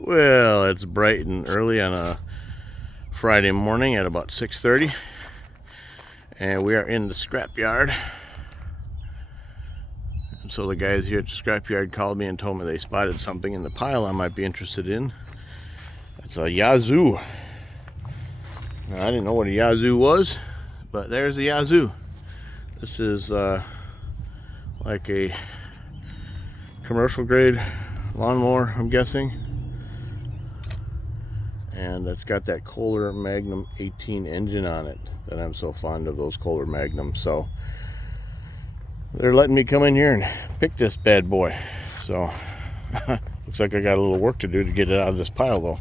Well, it's bright and early on a Friday morning at about 6:30, and we are in the scrapyard. And so the guys here at the scrapyard called me and told me they spotted something in the pile I might be interested in. It's a Yazoo. Now, I didn't know what a Yazoo was, but there's a Yazoo. This is like a commercial grade lawnmower, I'm guessing. And it's got that Kohler Magnum 18 engine on it that I'm so fond of, those Kohler Magnums. So they're letting me come in here and pick this bad boy. So looks like I got a little work to do to get it out of this pile though.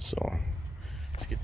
So let's get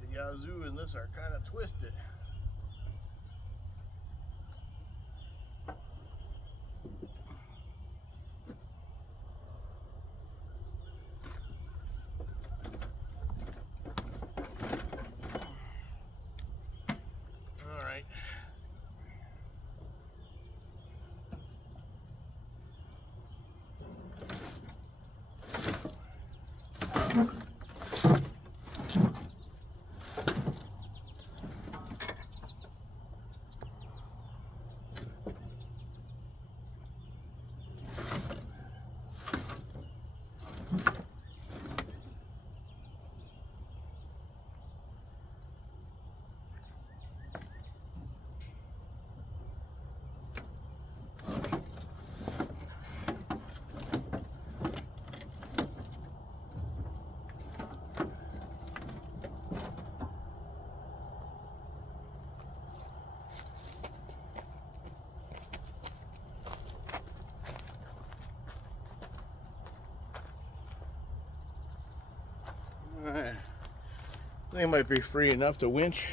the Yazoo and this are kind of twisted. All right. Alright, they might be free enough to winch.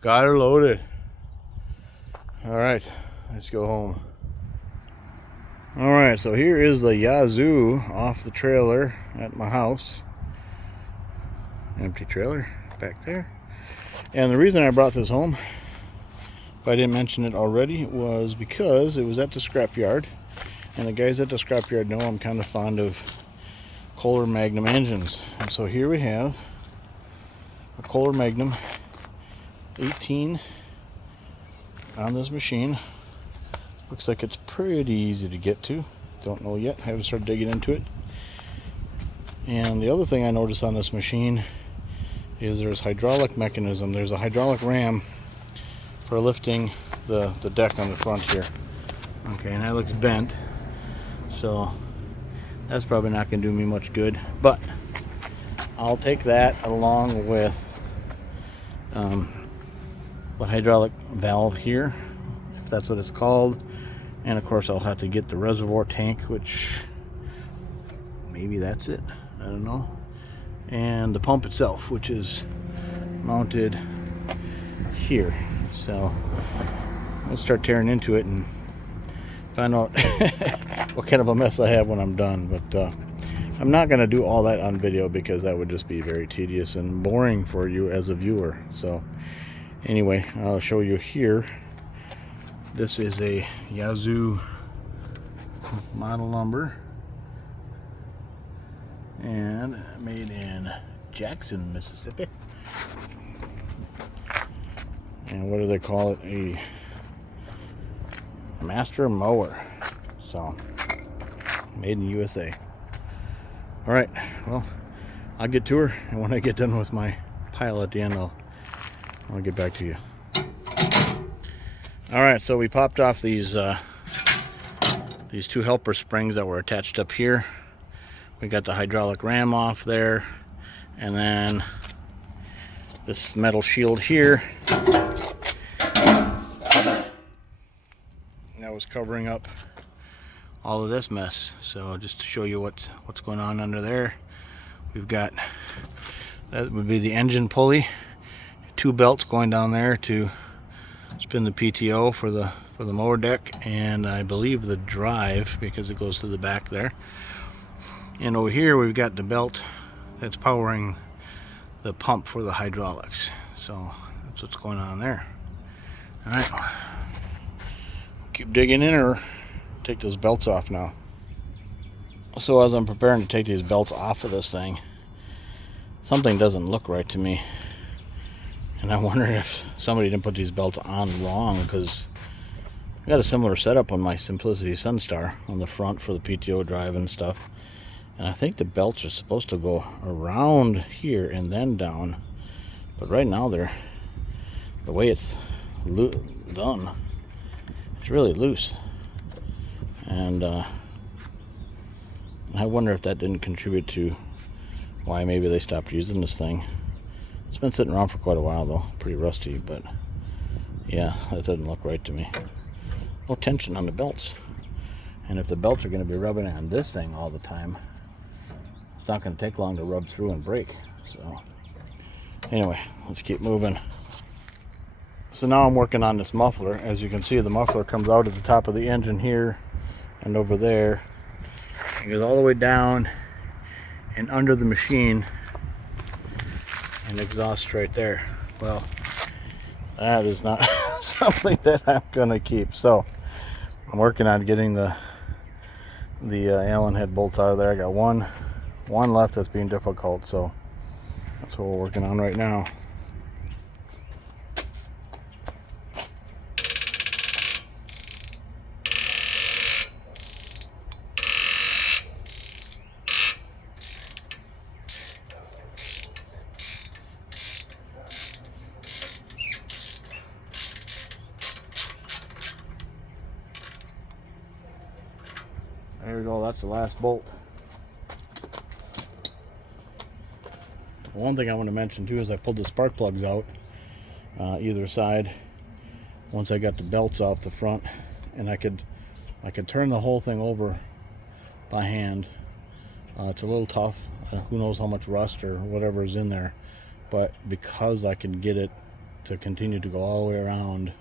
Got her loaded. All right, let's go home. All right, so here is the Yazoo off the trailer at my house. Empty trailer back there. And the reason I brought this home, if I didn't mention it already, was because it was at the scrapyard. And the guys at the scrapyard know I'm kind of fond of Kohler Magnum engines. And so here we have a Kohler Magnum 18 on this machine. Looks like it's pretty easy to get to. Don't know yet, haven't started digging into it. And the other thing I noticed on this machine is there's hydraulic mechanism. There's a hydraulic ram for lifting the deck on the front here. Okay, and that looks bent, so that's probably not going to do me much good, but I'll take that along with the hydraulic valve here, if that's what it's called. And of course I'll have to get the reservoir tank, which maybe that's it, I don't know, and the pump itself, which is mounted here. So let's start tearing into it and find out what kind of a mess I have when I'm done. But I'm not going to do all that on video because that would just be very tedious and boring for you as a viewer. So anyway, I'll show you here. This is a Yazoo model number and made in Jackson, Mississippi. And what do they call it? A master mower. So made in USA. All right, well, I'll get to her, and when I get done with my pile at the end, I'll get back to you. All right, so we popped off these two helper springs that were attached up here. We got the hydraulic ram off there, and then this metal shield here that was covering up all of this mess. So just to show you what's going on under there, we've got, that would be the engine pulley, two belts going down there to spin the PTO for the mower deck, and I believe the drive, because it goes to the back there. And over here we've got the belt that's powering the pump for the hydraulics. So that's what's going on there. All right, keep digging in, or take those belts off now. So as I'm preparing to take these belts off of this thing, something doesn't look right to me. And I'm wondering if somebody didn't put these belts on wrong, because I got a similar setup on my Simplicity Sunstar on the front for the PTO drive and stuff. And I think the belts are supposed to go around here and then down. But right now they're, the way it's done, it's really loose. And I wonder if that didn't contribute to why maybe they stopped using this thing. It's been sitting around for quite a while though, pretty rusty, but yeah, that doesn't look right to me. No tension on the belts. And if the belts are going to be rubbing on this thing all the time, it's not going to take long to rub through and break. So anyway, let's keep moving. So now I'm working on this muffler. As you can see, the muffler comes out at the top of the engine here and over there. It goes all the way down and under the machine and exhausts right there. Well, that is not something that I'm gonna keep. So I'm working on getting the Allen head bolts out of there. I got one left that's being difficult, so that's what we're working on right now. There we go, that's the last bolt. One thing I want to mention too is I pulled the spark plugs out either side once I got the belts off the front, and I could turn the whole thing over by hand. It's a little tough. Who knows how much rust or whatever is in there, but because I can get it to continue to go all the way around,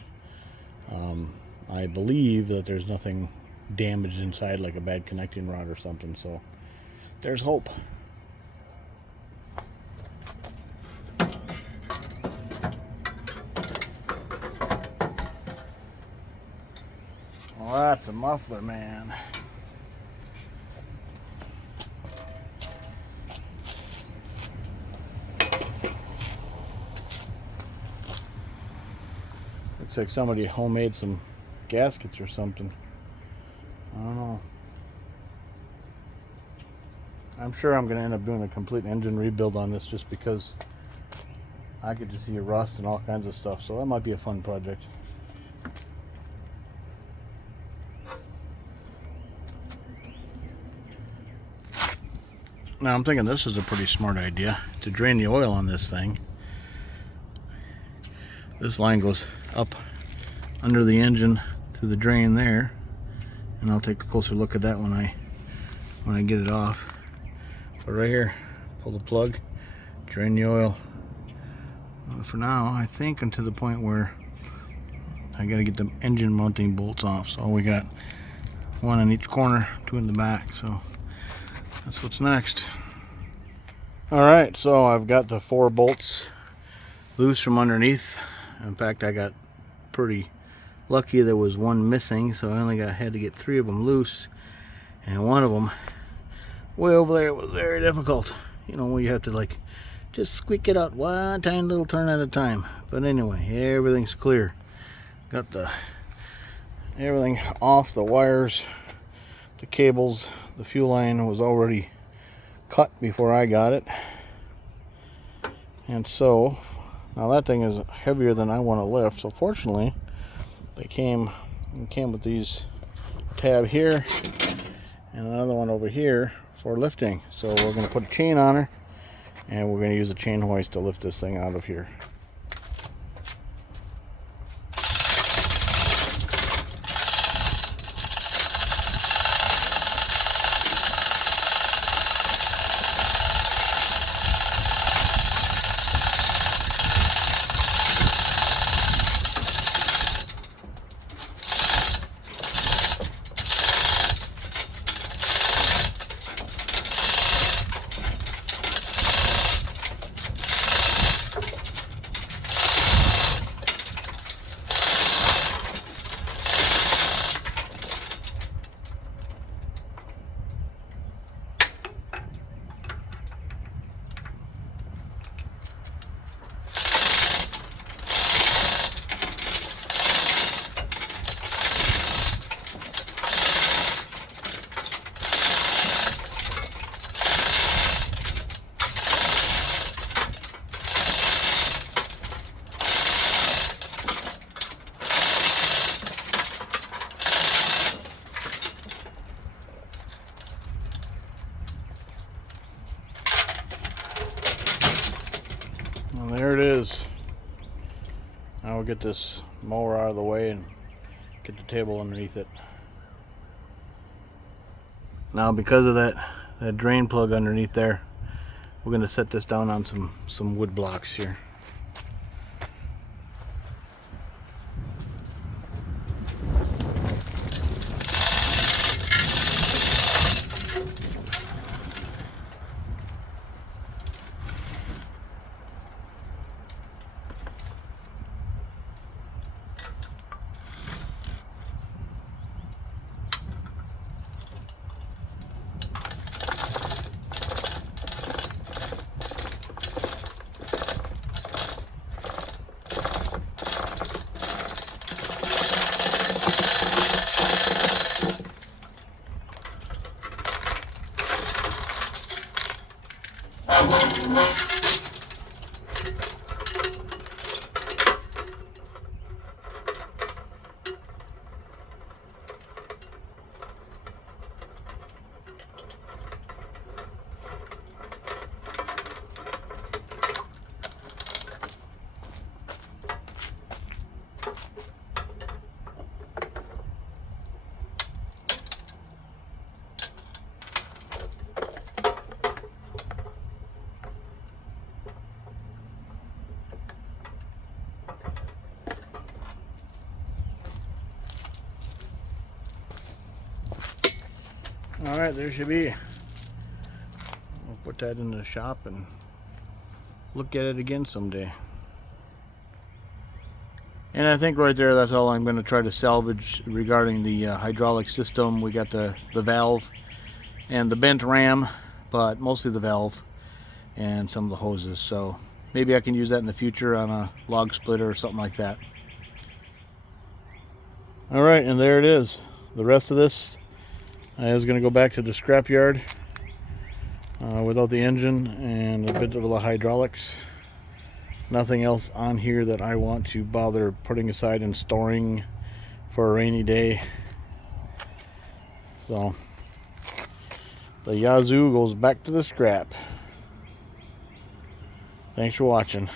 I believe that there's nothing damaged inside, like a bad connecting rod or something. So there's hope. Well, that's a muffler, man. Looks like somebody homemade some gaskets or something. I don't know. I'm sure I'm going to end up doing a complete engine rebuild on this, just because I could just see rust and all kinds of stuff. So that might be a fun project. Now I'm thinking this is a pretty smart idea to drain the oil on this thing. This line goes up under the engine to the drain there. And I'll take a closer look at that when I get it off. But right here, pull the plug, drain the oil. For now, I think until the point where I gotta get the engine mounting bolts off. So we got one in each corner, two in the back. So that's what's next. All right, so I've got the 4 bolts loose from underneath. In fact, I got pretty lucky there was one missing, so I only had to get 3 of them loose, and one of them way over there was very difficult. You know, where you have to like just squeak it out one tiny little turn at a time. But anyway, everything's clear. Got everything off the wires, the cables. The fuel line was already cut before I got it, and so now that thing is heavier than I want to lift. So fortunately, they came with these tab here and another one over here for lifting. So we're going to put a chain on her, and we're going to use a chain hoist to lift this thing out of here. And there it is. Now we'll get this mower out of the way and get the table underneath it. Now because of that drain plug underneath there, we're going to set this down on some wood blocks here. Alright, there should be. We'll put that in the shop and look at it again someday. And I think right there, that's all I'm going to try to salvage regarding the hydraulic system. We got the valve and the bent ram, but mostly the valve and some of the hoses. So maybe I can use that in the future on a log splitter or something like that. Alright, and there it is. The rest of this is going to go back to the scrapyard without the engine and a bit of the hydraulics. Nothing else on here that I want to bother putting aside and storing for a rainy day. So the Yazoo goes back to the scrap. Thanks for watching.